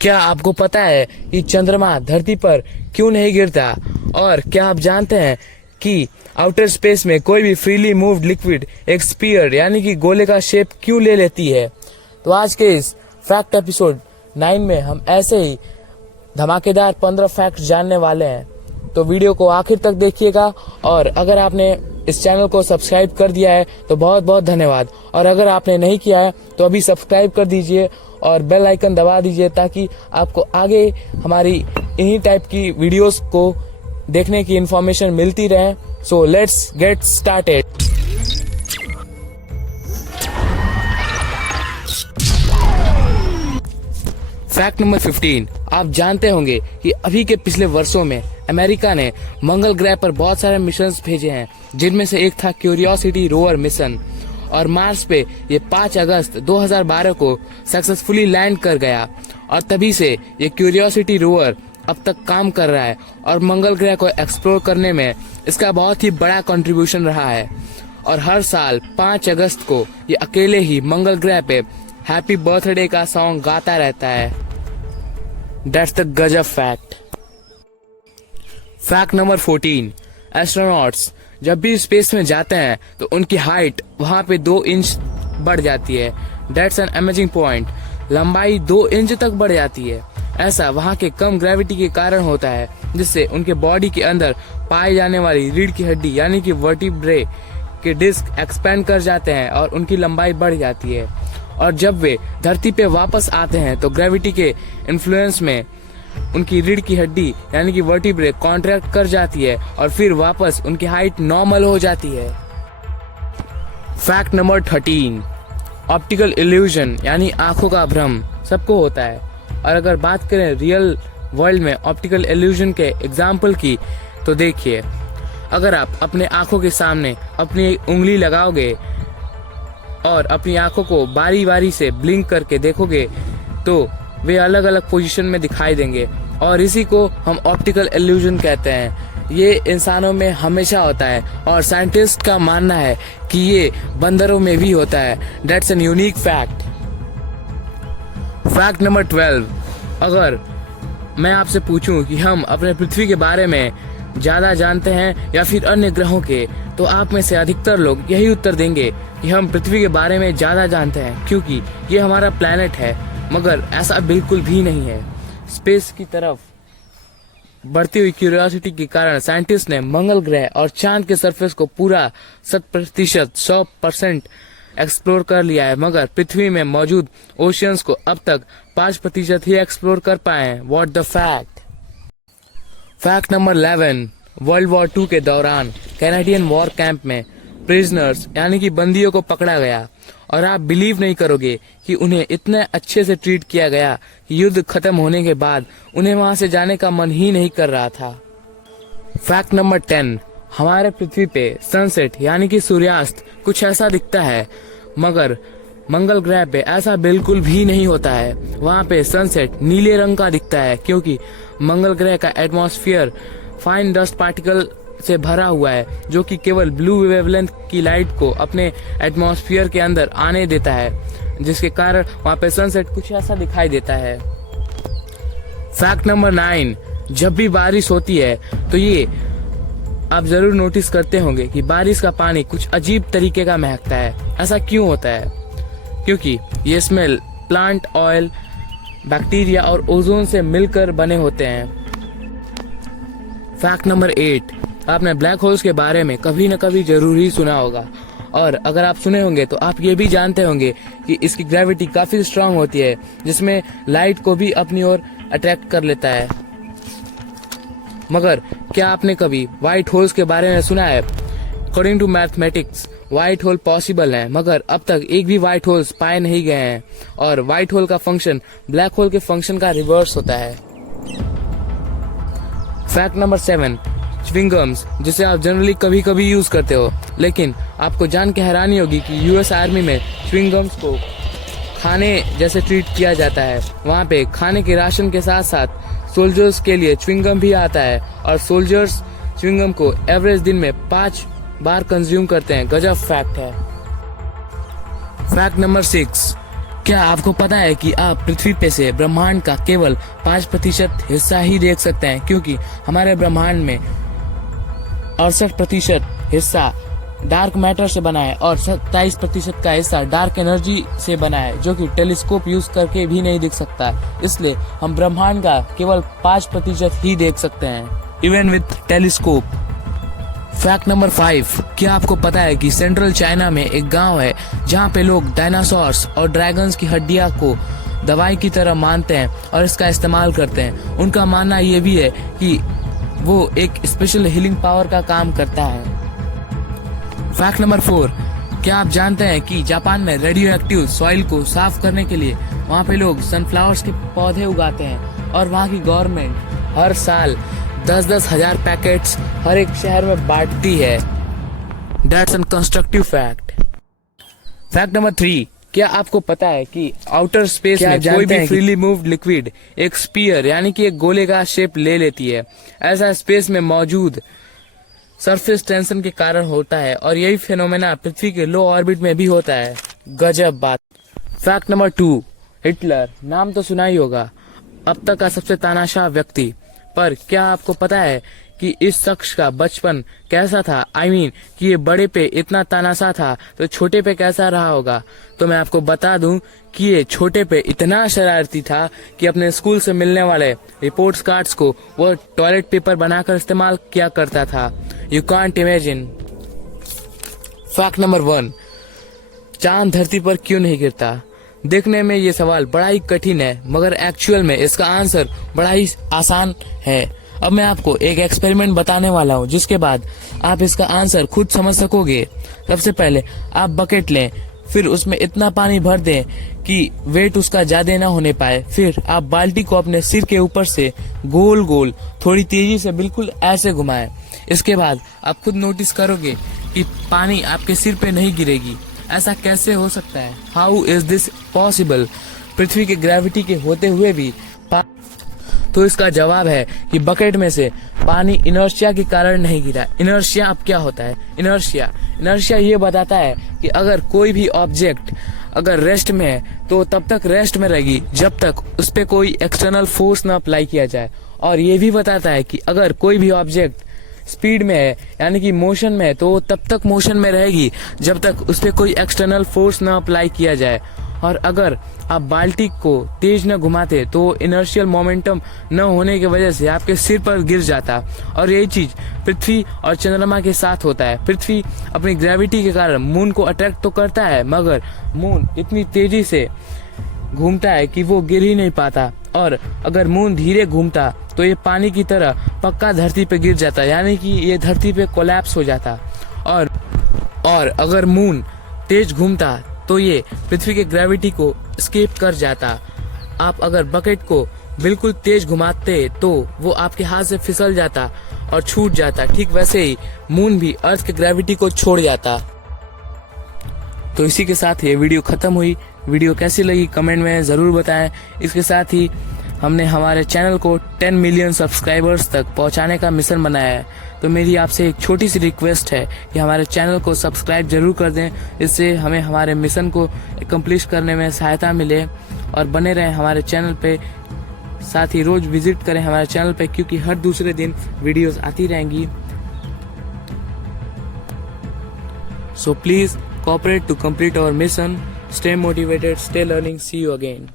क्या आपको पता है कि चंद्रमा धरती पर क्यों नहीं गिरता? और क्या आप जानते हैं कि आउटर स्पेस में कोई भी फ्रीली मूव्ड लिक्विड एक स्फीयर यानी कि गोले का शेप क्यों ले लेती है? तो आज के इस फैक्ट एपिसोड 9 में हम ऐसे ही धमाकेदार 15 फैक्ट जानने वाले हैं। तो वीडियो को आखिर तक देखिएगा, और अगर आपने इस चैनल को सब्सक्राइब कर दिया है तो बहुत बहुत धन्यवाद, और अगर आपने नहीं किया है तो अभी सब्सक्राइब कर दीजिए और बेल आइकन दबा दीजिए ताकि आपको आगे हमारी इन्हीं टाइप की वीडियोस को देखने की इंफॉर्मेशन मिलती रहे। So let's get started. Fact number 15, आप जानते होंगे कि अभी के पिछले वर्षों में अमेरिका ने मंगल ग्रह पर बहुत सारे मिशंस भेजे हैं, जिनमें से एक था क्यूरियोसिटी रोवर मिशन, और मार्स पे ये 5 अगस्त 2012 को सक्सेसफुली लैंड कर गया। और तभी से ये क्यूरियोसिटी रोवर अब तक काम कर रहा है और मंगल ग्रह को एक्सप्लोर करने में इसका बहुत ही बड़ा कंट्रीब्यूशन रहा है। और हर साल 5 अगस्त को ये अकेले ही मंगल ग्रह पे हैप्पी बर्थडे का सॉन्ग गाता रहता है। दैट्स द गजब फैक्ट। फैक्ट नंबर 14, एस्ट्रोनॉट्स जब भी स्पेस में जाते हैं तो उनकी हाइट वहां पे 2 इंच बढ़ जाती है। That's an amazing point. लंबाई 2 इंच तक बढ़ जाती है। ऐसा वहां के कम ग्रेविटी के कारण होता है, जिससे उनके बॉडी के अंदर पाए जाने वाली रीढ़ की हड्डी यानी कि वर्टिब्रे के डिस्क एक्सपेंड कर जाते हैं और उनकी लंबाई बढ़ जाती है। और जब वे धरती पे वापस आते हैं तो ग्रेविटी के इन्फ्लुएंस में उनकी रीढ़ की हड्डी यानी कि वर्टिब्रे कॉन्ट्रैक्ट कर जाती है और फिर वापस उनकी हाइट नॉर्मल हो जाती है। फैक्ट नंबर 13, ऑप्टिकल इल्यूजन यानी आंखों का भ्रम सबको होता है। और अगर बात करें रियल वर्ल्ड में ऑप्टिकल इल्यूजन के एग्जाम्पल की, तो देखिए, अगर आप अपने आंखों के सामने अपनी उंगली लगाओगे और अपनी आंखों को बारी बारी से ब्लिंक करके देखोगे तो वे अलग अलग पोजीशन में दिखाई देंगे, और इसी को हम ऑप्टिकल इल्यूजन कहते हैं। ये इंसानों में हमेशा होता है और साइंटिस्ट का मानना है कि ये बंदरों में भी होता है। That's an unique fact. Fact number 12, अगर मैं आपसे पूछूं कि हम अपने पृथ्वी के बारे में ज्यादा जानते हैं या फिर अन्य ग्रहों के, तो आप में से अधिकतर लोग यही उत्तर देंगे कि हम पृथ्वी के बारे में ज्यादा जानते हैं, क्योंकि ये हमारा प्लेनेट है। मगर ऐसा बिल्कुल भी नहीं है। स्पेस की तरफ बढ़ती हुई क्यूरियोसिटी के कारण साइंटिस्ट ने मंगल ग्रह और चांद के सरफेस को पूरा 100% एक्सप्लोर कर लिया है, मगर पृथ्वी में मौजूद ओशियंस को अब तक 5% ही एक्सप्लोर कर पाए हैं। What the fact. Fact number 11, world war 2 के दौरान कैनेडियन वॉर कैंप में प्रिजनर्स यानी कि बंदियों को पकड़ा गया, और आप बिलीव नहीं करोगे कि उन्हें इतने अच्छे से ट्रीट किया गया कि युद्ध खत्म होने के बाद उन्हें वहां से जाने का मन ही नहीं कर रहा था। फैक्ट नंबर 10, हमारे पृथ्वी पे सनसेट यानी कि सूर्यास्त कुछ ऐसा दिखता है, मगर मंगल ग्रह पे ऐसा बिल्कुल भी नहीं होता है। वहाँ पे सनसेट नीले रंग का दिखता है, क्योंकि मंगल ग्रह का एटमॉस्फेयर फाइन डस्ट पार्टिकल से भरा हुआ है, जो कि केवल ब्लू वेवलेंथ की लाइट को अपने एटमॉस्फेयर के अंदर आने देता है, जिसके कारण वहाँ पे सनसेट कुछ ऐसा दिखाई देता है। फैक्ट नंबर 9, जब भी बारिश होती है तो ये आप जरूर नोटिस करते होंगे कि बारिश का पानी कुछ अजीब तरीके का महकता है। ऐसा क्यों होता है? क्योंकि ये स्मेल प्लांट ऑयल, बैक्टीरिया और ओजोन से मिलकर बने होते हैं। फैक्ट नंबर 8, आपने ब्लैक होल्स के बारे में कभी न कभी जरूर ही सुना होगा, और अगर आप सुने होंगे तो आप ये भी जानते होंगे कि इसकी ग्रेविटी काफी स्ट्रांग होती है, जिसमें लाइट को भी अपनी ओर अट्रैक्ट कर लेता है। मगर क्या आपने कभी व्हाइट होल्स के बारे में सुना है? According to mathematics white hole possible है, मगर अब तक एक भी व्हाइट होल्स पाए नहीं गए हैं, और व्हाइट होल का फंक्शन ब्लैक होल के फंक्शन का रिवर्स होता है। फैक्ट नंबर 7, च्युइंगम्स, जिसे आप जनरली कभी कभी यूज करते हो, लेकिन आपको जान के हैरानी होगी कि यूएस आर्मी में च्युइंगम्स को खाने जैसे ट्रीट किया जाता है। वहाँ पे खाने के राशन के साथ साथ सोल्जर्स के लिए च्युइंगम भी आता है, और सोल्जर्स च्युइंगम को एवरेज दिन में 5 बार कंज्यूम करते हैं। गजब फैक्ट है। फैक्ट नंबर 6, क्या आपको पता है कि आप पृथ्वी पे से ब्रह्मांड का केवल 5% हिस्सा ही देख सकते हैं, क्योंकि हमारे ब्रह्मांड में 68% हिस्सा डार्क मैटर से बना है और 27% का हिस्सा डार्क एनर्जी से बना है, जो कि टेलीस्कोप यूज करके भी नहीं दिख सकता। इसलिए हम ब्रह्मांड का केवल 5% ही देख सकते हैं, even with telescope. Fact number 5, क्या आपको पता है कि सेंट्रल चाइना में एक गांव है जहां पे लोग डायनासोर्स और ड्रैगन्स की हड्डियां को दवाई की तरह मानते हैं और इसका इस्तेमाल करते हैं। उनका मानना ये भी है कि वो एक स्पेशल हीलिंग पावर का काम करता है। फैक्ट नंबर 4, क्या आप जानते हैं कि जापान में रेडियो एक्टिव सॉइल को साफ करने के लिए वहाँ पे लोग सनफ्लावर्स के पौधे उगाते हैं और वहाँ की गवर्नमेंट हर साल 10-10 हजार पैकेट्स हर एक शहर में बांटती है। That's an constructive fact. Fact number 3, क्या आपको पता है कि आउटर स्पेस में कोई भी फ्रीली मूव्ड लिक्विड एक स्पीयर यानी कि एक गोले का शेप ले लेती है। ऐसा स्पेस में मौजूद सरफेस टेंशन के कारण होता है और यही फिनोमेना पृथ्वी के लो ऑर्बिट में भी होता है। गजब बात। फैक्ट नंबर 2, हिटलर नाम तो सुना ही होगा, अब तक का सबसे तानाशाह व्यक्ति। पर क्या आपको पता है कि इस शख्स का बचपन कैसा था? I mean, कि ये बड़े पे इतना तानाशाह था तो छोटे पे कैसा रहा होगा? तो मैं आपको बता दूं कि ये छोटे पे इतना शरारती था कि अपने स्कूल से मिलने वाले रिपोर्ट्स कार्ड्स को वो टॉयलेट पेपर बनाकर इस्तेमाल किया करता था। You can't imagine. Fact number 1, चांद धरती पर क्यों नहीं गिरता? देखने में ये सवाल बड़ा ही कठिन है, मगर एक्चुअल में इसका आंसर बड़ा ही आसान है। अब मैं आपको एक एक्सपेरिमेंट बताने वाला हूँ, जिसके बाद आप इसका आंसर खुद समझ सकोगे। सबसे पहले आप बकेट लें, फिर उसमें इतना पानी भर दें कि वेट उसका ज्यादा ना होने पाए। फिर आप बाल्टी को अपने सिर के ऊपर से गोल गोल थोड़ी तेजी से बिल्कुल ऐसे घुमाएं। इसके बाद आप खुद नोटिस करोगे कि पानी आपके सिर पे नहीं गिरेगी। ऐसा कैसे हो सकता है? How is this possible? पृथ्वी के ग्रेविटी के होते हुए भी तो इसका जवाब है कि बकेट में से पानी इनर्शिया के कारण नहीं गिरा। इनर्शिया अब क्या होता है? इनर्शिया ये बताता है कि अगर कोई भी ऑब्जेक्ट अगर रेस्ट में है तो तब तक रेस्ट में रहेगी जब तक उस पर कोई एक्सटर्नल फोर्स ना अप्लाई किया जाए। और ये भी बताता है कि अगर कोई भी ऑब्जेक्ट स्पीड में है यानी कि मोशन में है तो तब तक मोशन में रहेगी जब तक उस पर कोई एक्सटर्नल फोर्स ना अप्लाई किया जाए। और अगर आप बाल्टी को तेज न घुमाते तो इनर्शियल मोमेंटम न होने की वजह से आपके सिर पर गिर जाता। और यही चीज पृथ्वी और चंद्रमा के साथ होता है। पृथ्वी अपनी ग्रेविटी के कारण मून को अट्रैक्ट तो करता है, मगर मून इतनी तेजी से घूमता है कि वो गिर ही नहीं पाता। और अगर मून धीरे घूमता तो ये पानी की तरह पक्का धरती पे गिर जाता, यानी कि ये धरती पे कोलैप्स हो जाता। और अगर मून तेज घूमता तो ये पृथ्वी के ग्रेविटी को एस्केप कर जाता। आप अगर बकेट को बिल्कुल तेज घुमाते तो वो आपके हाथ से फिसल जाता और छूट जाता। ठीक वैसे ही मून भी अर्थ के ग्रेविटी को छोड़ जाता। तो इसी के साथ ये वीडियो खत्म हुई। वीडियो कैसी लगी कमेंट में जरूर बताएं। इसके साथ ही हमने हमारे चैनल को 10 मिलियन सब्सक्राइबर्स तक पहुंचाने का मिशन बनाया है। तो मेरी आपसे एक छोटी सी रिक्वेस्ट है कि हमारे चैनल को सब्सक्राइब जरूर कर दें, इससे हमें हमारे मिशन को कंप्लीट करने में सहायता मिले। और बने रहें हमारे चैनल पे, साथ ही रोज विजिट करें हमारे चैनल पे, क्योंकि हर दूसरे दिन वीडियोस आती रहेंगी। So please cooperate to complete our mission. Stay motivated, stay learning. See you again.